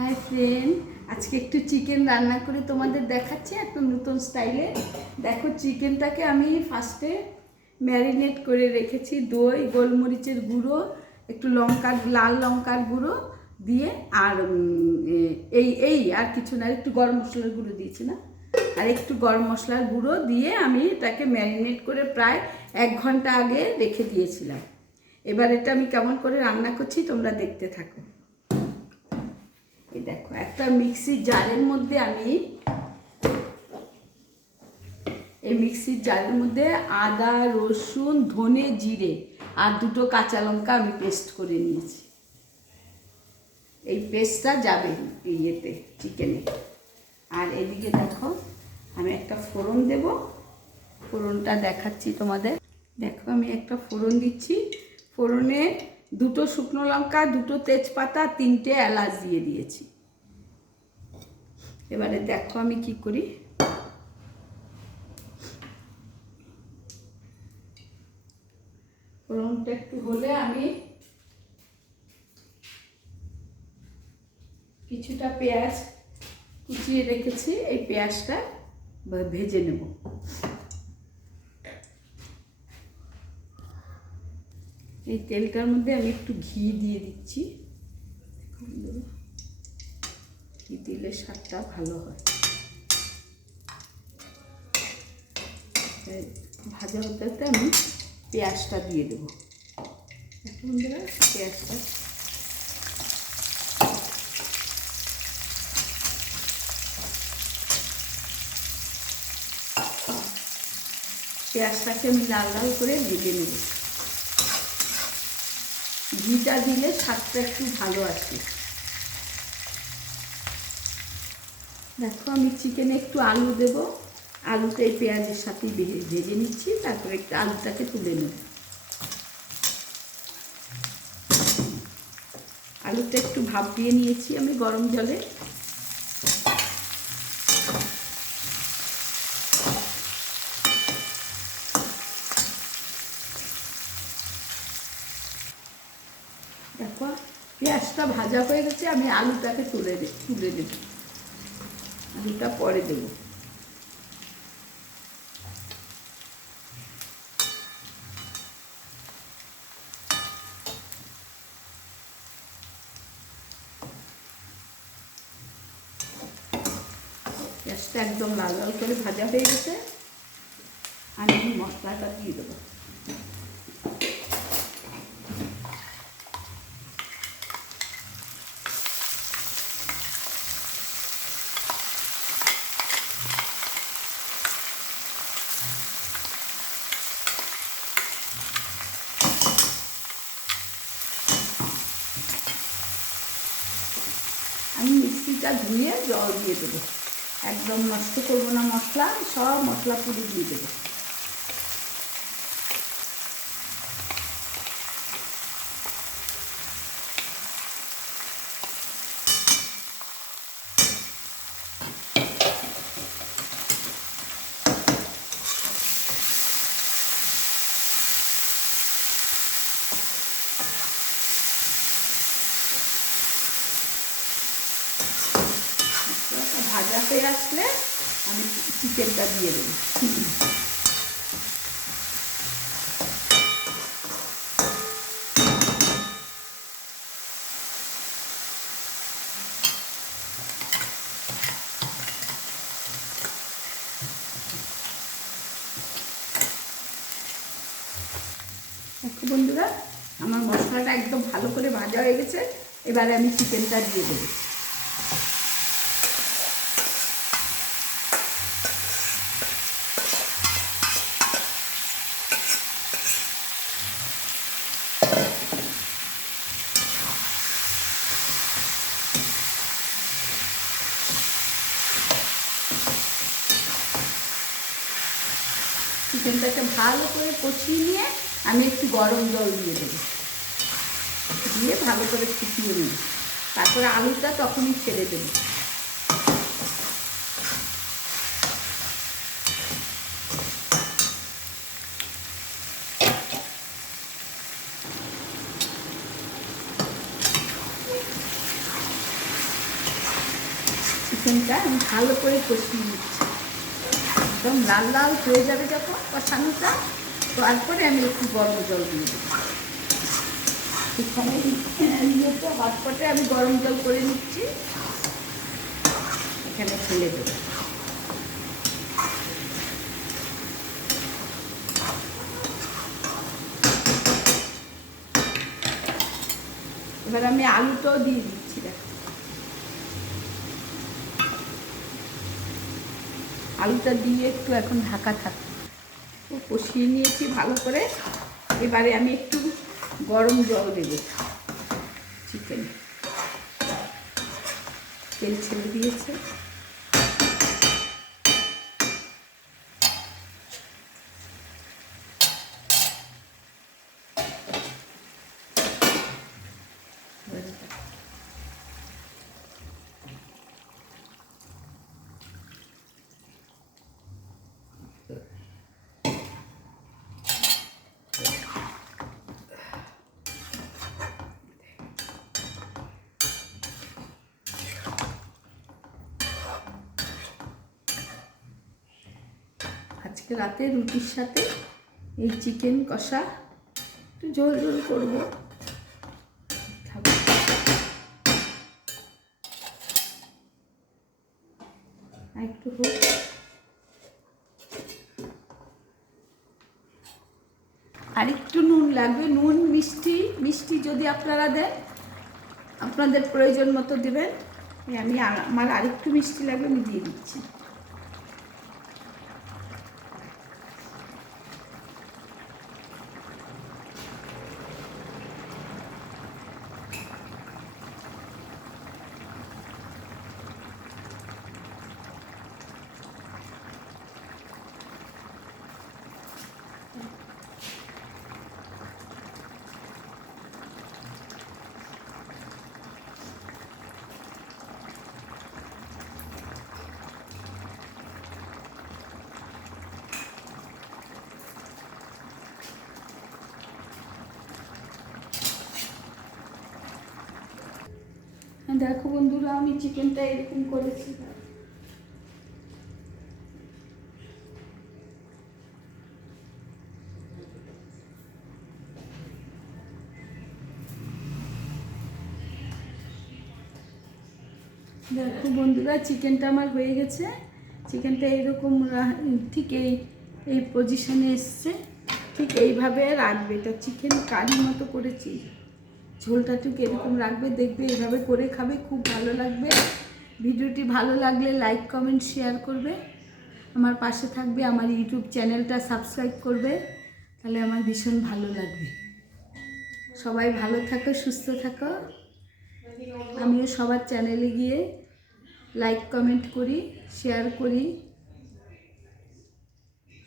Hi friend, আজকে একটু chicken রান্না করে তোমাদের দেখাচ্ছি একটা নতুন স্টাইলে। দেখো, চিকেনটাকে আমি ফার্স্টে ম্যারিনেট করে রেখেছি। দই, গোলমরিচের গুঁড়ো, একটু লাল লঙ্কার গুঁড়ো দিয়ে, আর আর কিছু না, একটু গরম মশলার গুঁড়ো দিয়েছি না, আর একটু গরম মশলার গুঁড়ো দিয়ে আমি এটাকে ম্যারিনেট করে প্রায় 1 ঘন্টা আগে রেখে দিয়েছিলাম। এবার এটা আমি কেমন করে রান্না করছি তোমরা দেখতে থাকো। এই দেখো, একটা মিক্সির জারের মধ্যে আমি আদা, রসুন, ধনে, জিরে আর 2টো কাঁচা লঙ্কা আমি পেস্ট করে নিয়েছি। এই পেস্টটা যাবে ইয়েতে, চিকেনে। আর এদিকে দেখো, আমি একটা ফোড়ন দেব। ফোড়নটা দেখাচ্ছি তোমাদের। দেখো, আমি একটা ফোড়ন দিচ্ছি। ফোড়নে 2টো শুকনো লঙ্কা, 2টো তেজপাতা, 3টে এলাচ দিয়ে দিয়েছি। এবারে দেখো আমি কি করি। ফোড়নটা একটু হলে আমি কিছুটা পেঁয়াজ কুচিয়ে রেখেছি, এই পেঁয়াজটা ভেজে নেব। এই তেলটার মধ্যে আমি একটু ঘি দিয়ে দিচ্ছি। ঘি দিলে স্বাদটা ভালো হয়। ভাজা হতে হতে আমি পেঁয়াজটা দিয়ে দেবো। এখন পেঁয়াজটাকে আমি লাল লাল করে ভেজে নেব। ঘিটা দিলে স্বাদটা একটু ভালো আসে। দেখো, আমি চিকেনে একটু আলু দেব। আলুটা এই পেঁয়াজের সাথে ভেজে নিচ্ছি, তারপরে একটু আলুটাকে তুলে নেব। আলুটা একটু ভাপ দিয়ে নিয়েছি আমি গরম জলে। দেখো, পেঁয়াজটা ভাজা হয়ে গেছে, আমি আলুটাকে তুলে দেব। আলুটা পরে দেব। পেঁয়াজটা একদম লাল লাল করে ভাজা হয়ে গেছে। আমি মশলাটা দিয়ে দেবো। আমি মিক্সিটা ধুয়ে জল দিয়ে দেবো। একদম নষ্ট করবো না মশলা, সব মশলা পুরি দিয়ে দেবো। ভাজা হয়ে আসলে আমি চিকেনটা দিয়ে দেবো। দেখো বন্ধুরা, আমার মশলাটা একদম ভালো করে ভাজা হয়ে গেছে। এবারে আমি চিকেনটা দিয়ে দেবো। চিকেনটাকে ভালো করে কষিয়ে নিয়ে আমি একটু গরম জল দিয়ে দেবো। দিয়ে ভালো করে ফুটিয়ে নেব। তারপরে আলুটা তখনই ছেড়ে দেবো। চিকেনটা আমি ভালো করে কষিয়ে নিচ্ছি, একদম লাল লাল হয়ে যাবে যখন কষানোটা, তারপরে আমি একটু গরম জল দিয়ে দেবো। এখানে ইয়েটা হটপটে আমি গরম জল করে নিচ্ছি, এখানে ফেলে দেবো। এবার আমি আলুটাও দিয়ে দিচ্ছি। দেখো আলুটা দিয়ে একটু এখন ঢাকা থাকবে, কষিয়ে নিয়েছি ভালো করে। এবারে আমি একটু গরম জল দেব, চিকেন তেল ছেড়ে দিয়েছে। আজকে রাতে রুটির সাথে এই চিকেন কষা একটু ঝোল ঝোল করবো, একটু হোক। আর একটু নুন লাগবে, নুন মিষ্টি মিষ্টি যদি আপনারা দেন আপনাদের প্রয়োজন মতো দেবেন। আমি আমার আরেকটু মিষ্টি লাগবে, আমি দিয়ে দিচ্ছি। দেখো বন্ধুরা, আমি চিকেনটা এরকম করেছি। দেখো বন্ধুরা, চিকেনটা আমার হয়ে গেছে। চিকেনটা এইরকম ঠিক এই পজিশনে এসছে, ঠিক এইভাবে রাখবে। এটা চিকেন কারি মতো করেছি, ঝোলটা ঠিক এরকম রাখবে, দেখবে এইভাবে করে খাবে, খুব ভালো লাগবে। ভিডিওটি ভালো লাগলে লাইক কমেন্ট শেয়ার করবে, আমার পাশে থাকবে, আমার ইউটিউব চ্যানেলটা সাবস্ক্রাইব করবে, তাহলে আমার ভীষণ ভালো লাগবে। সবাই ভালো থাকো, সুস্থ থাকো। আমিও সবার চ্যানেলে গিয়ে লাইক কমেন্ট করি, শেয়ার করি।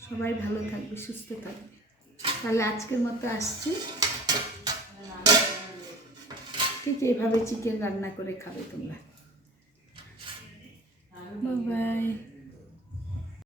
সবাই ভালো থাকবে, সুস্থ থাকবে। তাহলে আজকের মতো আসছি। ঠিক এইভাবে চিকেন রান্না করে খাবে তোমরা। Bye bye.